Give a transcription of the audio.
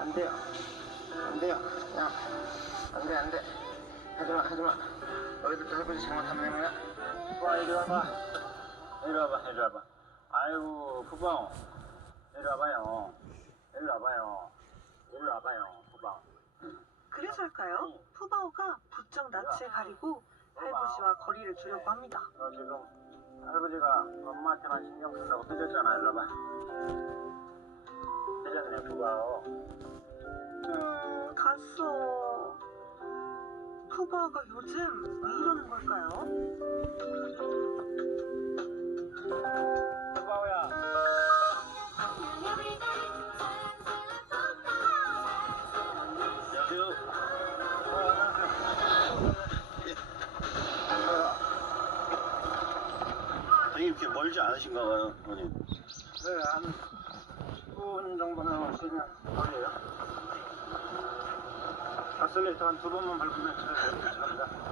안 돼요. 안 돼요. 야, 안 돼, 안 돼. 하지마, 하지마. 너희들도 할아버지 잘못하면 해보냐? 와, 이리 와봐. 이리 와봐, 이리 와봐. 아이고, 후방. 이리 와봐요. 이리 와봐요. 이리 와봐요, 후방. 그래서일까요? 푸바오가 부쩍 낯을 가리고 할아버지와 거리를 두려고 네. 합니다. 너 지금 할아버지가 엄마한테만 신경 쓴다고 삐졌잖아, 일로 와봐. 삐졌네, 푸바오. 푸바오가 요즘 왜 이러는 걸까요? 어, 안녕하세요 되게 이렇게 멀지 않으신가 봐요, 어머님. 네, 한 10분 정도는 오시면 가스레이터 한 두 번만 밟으면 찾아요. 감사합니다.